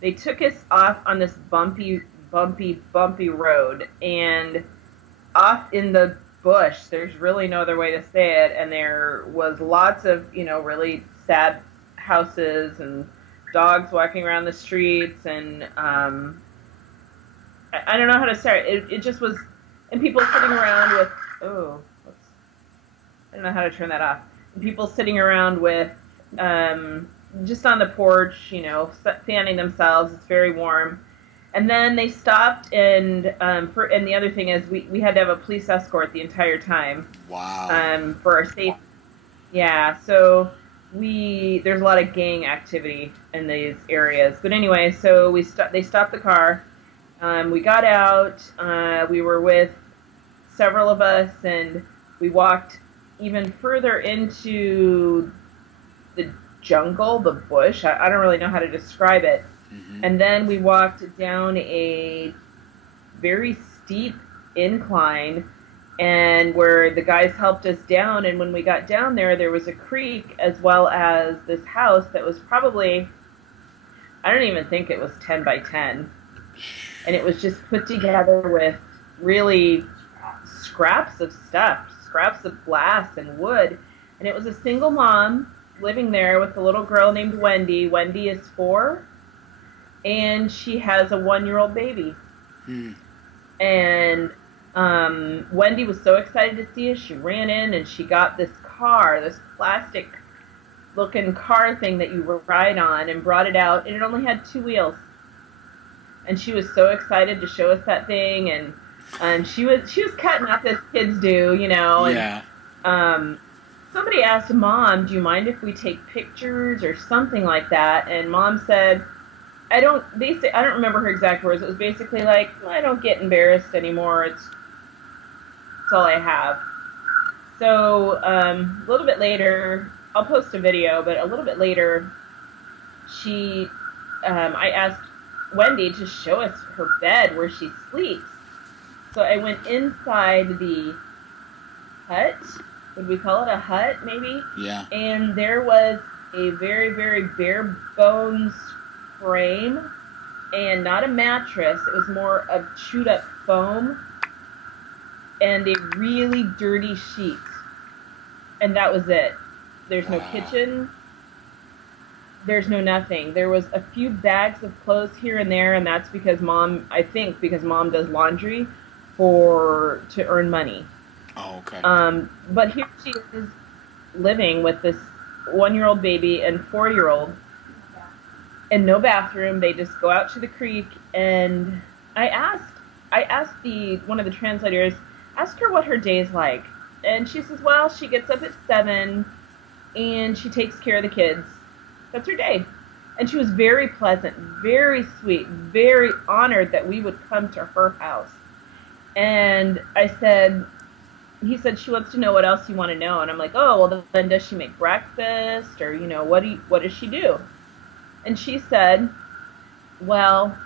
they took us off on this bumpy road, and off in the bush. There's really no other way to say it, and there was lots of really sad houses and dogs walking around the streets, and I don't know how to start. It just was, and people sitting around with I don't know how to turn that off. And people sitting around with just on the porch, fanning themselves. It's very warm. And then they stopped, and and the other thing is we had to have a police escort the entire time. Wow. For our safety. Yeah, so there's a lot of gang activity in these areas. But anyway, so they stopped the car. We got out. We were with several of us, and we walked even further into the jungle, the bush. I don't really know how to describe it. Mm-hmm. And then we walked down a very steep incline, and where the guys helped us down. And when we got down there was a creek as well as this house that was probably, I don't even think it was 10 by 10. And it was just put together with really scraps of stuff, scraps of glass and wood. And it was a single mom living there with a little girl named Wendy. Wendy is 4, and she has a 1-year-old baby. And Wendy was so excited to see us. She ran in and she got this car, this plastic looking car thing that you ride on, and brought it out, and it only had 2 wheels. And she was so excited to show us that thing, and she was cutting up as kids do, And, Yeah. somebody asked Mom, "Do you mind if we take pictures or something like that?" And Mom said, I don't remember her exact words. It was basically like, I don't get embarrassed anymore. It's all I have. So a little bit later, I'll post a video, but a little bit later, I asked Wendy to show us her bed where she sleeps. So I went inside the hut. Would we call it a hut, maybe? Yeah. And there was a very, very bare bones frame, and not a mattress. It was more of chewed up foam and a really dirty sheet. And that was it. There's no kitchen. There's no nothing. There was a few bags of clothes here and there, and that's because Mom does laundry to earn money. Oh, okay. But here she is living with this 1-year-old baby and 4-year-old, and no bathroom. They just go out to the creek, and I asked one of the translators, ask her what her day's like, and she says, well, she gets up at 7, and she takes care of the kids. That's her day. And she was very pleasant, very sweet, very honored that we would come to her house. And he said, she wants to know what else you want to know. And I'm like, oh, well, then does she make breakfast? Or, what does she do? And she said, well,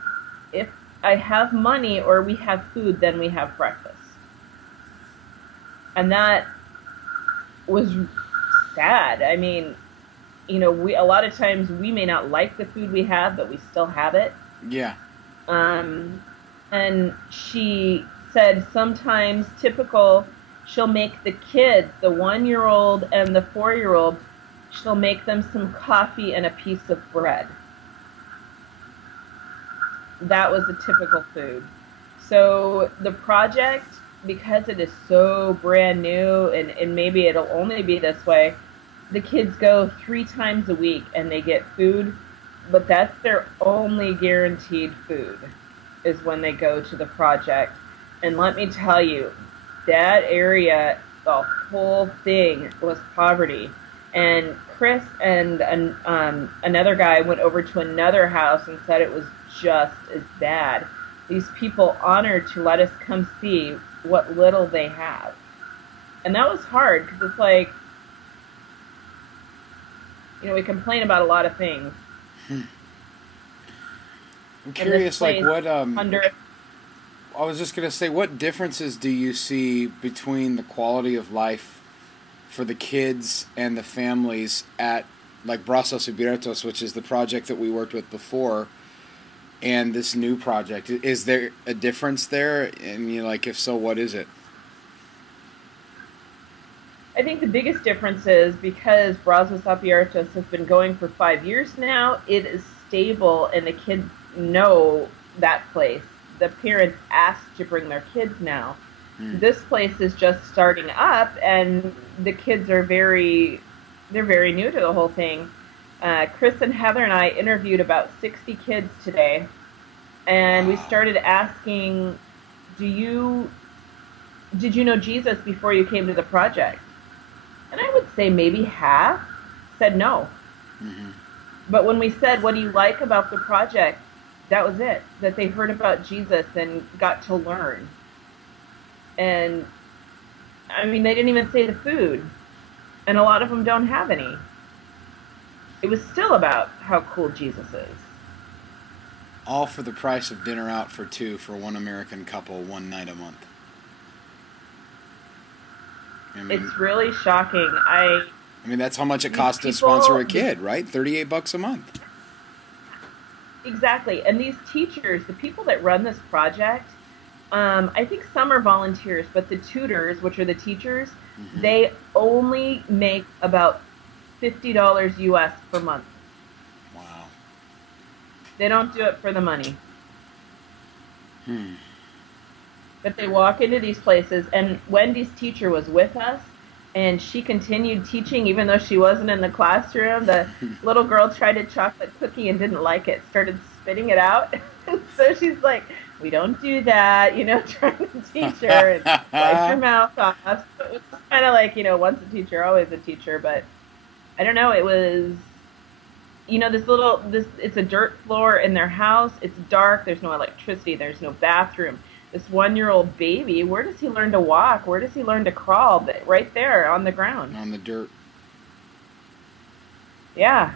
if I have money or we have food, then we have breakfast. And that was sad. I mean, a lot of times we may not like the food we have, but we still have it. Yeah. And she said sometimes she'll make the kids, the 1-year-old and the 4-year-old, she'll make them some coffee and a piece of bread. That was a typical food. So the project, because it is so brand new, and maybe it'll only be this way, the kids go 3 times a week and they get food, but that's their only guaranteed food, is when they go to the project. And let me tell you, that area, the whole thing was poverty. And Chris and another guy went over to another house and said it was just as bad. These people honored to let us come see what little they have. And that was hard, because it's like, we complain about a lot of things. I'm curious, like, what, Honduras. I was just going to say, what differences do you see between the quality of life for the kids and the families at, like, Brazos Abiertos, which is the project that we worked with before, and this new project. Is there a difference there? And like, if so, what is it? I think the biggest difference is because Brazos Apiertos has been going for 5 years now, it is stable and the kids know that place. The parents ask to bring their kids now. This place is just starting up and the kids are they're very new to the whole thing. Chris and Heather and I interviewed about 60 kids today, and we started asking, did you know Jesus before you came to the project? And I would say maybe half said no. Mm-hmm. But when we said, what do you like about the project? That was it, that they heard about Jesus and got to learn. And, I mean, they didn't even say the food. And a lot of them don't have any. It was still about how cool Jesus is. All for the price of dinner out for two for one American couple one night a month. I mean, it's really shocking. I mean, that's how much it costs to sponsor a kid, right? $38 a month. Exactly. And these teachers, the people that run this project, I think some are volunteers, but the tutors, which are the teachers, they only make about $50 US per month. Wow. They don't do it for the money. But they walk into these places, and Wendy's teacher was with us, and she continued teaching even though she wasn't in the classroom. The little girl tried a chocolate cookie and didn't like it, started spitting it out. So she's like, we don't do that, trying to teach her and wipe your mouth off. So it was kind of like, once a teacher, always a teacher. But I don't know, it was, it's a dirt floor in their house. It's dark. There's no electricity. There's no bathroom. This 1-year-old baby, where does he learn to walk? Where does he learn to crawl? Right there on the ground. On the dirt. Yeah.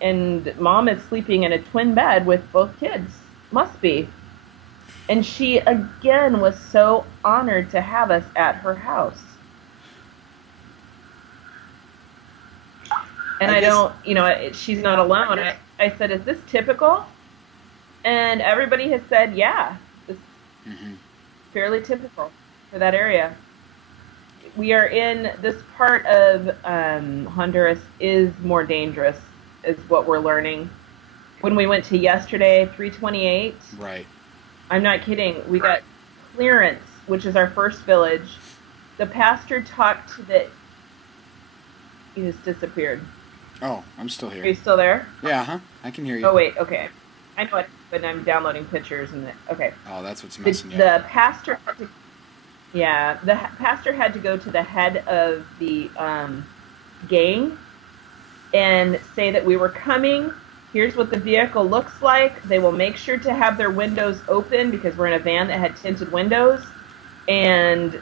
And mom is sleeping in a twin bed with both kids. Must be. And she, again, was so honored to have us at her house. And she's not alone. I said, is this typical? And everybody has said, yeah. Fairly typical for that area. We are in this part of Honduras is more dangerous, is what we're learning. When we went to yesterday, 328. Right. I'm not kidding. We got clearance, which is our first village. The pastor talked to the. He just disappeared. Oh, I'm still here. Are you still there? Yeah, I can hear you. Oh wait, okay. I know it, but I'm downloading pictures and okay. Oh, that's what's messing you up. The pastor had to, the pastor had to go to the head of the gang and say that we were coming. Here's what the vehicle looks like. They will make sure to have their windows open because we're in a van that had tinted windows, and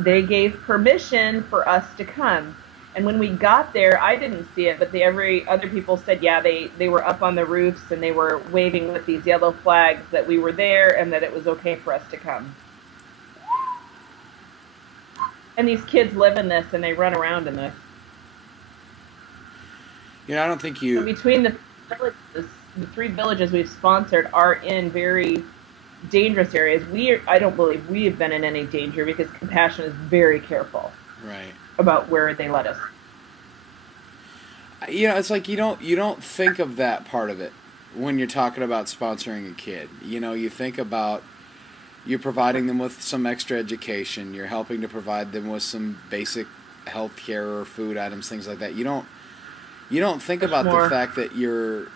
they gave permission for us to come. And when we got there, I didn't see it, but every other people said, yeah, they were up on the roofs and they were waving with these yellow flags that we were there and that it was okay for us to come. And these kids live in this and they run around in this. I don't think you... So between the three villages we've sponsored are in very dangerous areas. I don't believe we have been in any danger because Compassion is very careful. Right. About where they let us. It's like you don't think of that part of it when you're talking about sponsoring a kid. You think about you're providing them with some extra education. You're helping to provide them with some basic health care or food items, things like that. You don't think about the fact that you're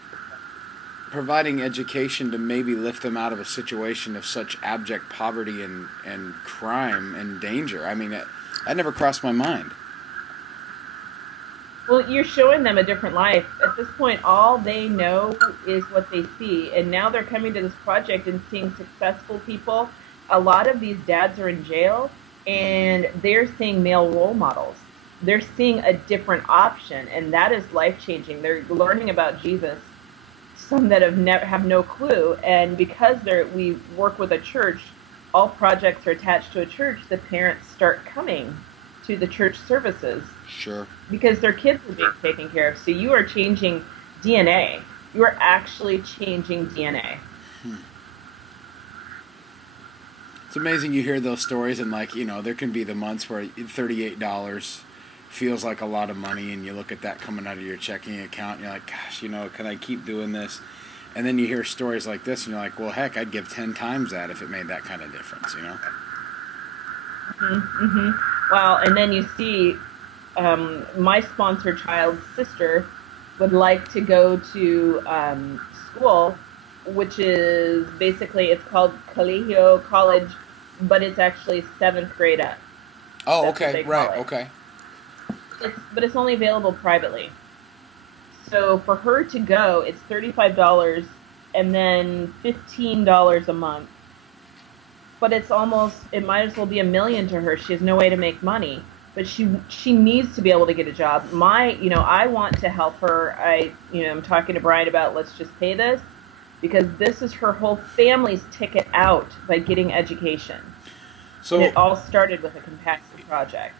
providing education to maybe lift them out of a situation of such abject poverty and crime and danger. I mean, that never crossed my mind. Well, you're showing them a different life. At this point, all they know is what they see. And now they're coming to this project and seeing successful people. A lot of these dads are in jail, and they're seeing male role models. They're seeing a different option, and that is life-changing. They're learning about Jesus. Some that have no clue. And because we work with a church, all projects are attached to a church, the parents start coming to the church services. Sure. Because their kids are being taken care of. So you are changing DNA. You are actually changing DNA. It's amazing you hear those stories, and like, you know, there can be the months where $38 feels like a lot of money, and you look at that coming out of your checking account, and you're like, gosh, you know, can I keep doing this? And then you hear stories like this, and you're like, well, heck, I'd give 10 times that if it made that kind of difference, you know? Mm-hmm, mm-hmm. Well, and then you see my sponsor child's sister would like to go to school, which is basically, it's called Colegio College, but it's actually seventh grade up. Oh, That's what okay, they call right, it. okay. But it's only available privately. So for her to go, it's $35 and then $15 a month. But it's almost, it might as well be $1 million to her. She has no way to make money, but she needs to be able to get a job. I want to help her. I'm talking to Brian about, let's just pay this, because this is her whole family's ticket out by getting education. So and it all started with a compassion project.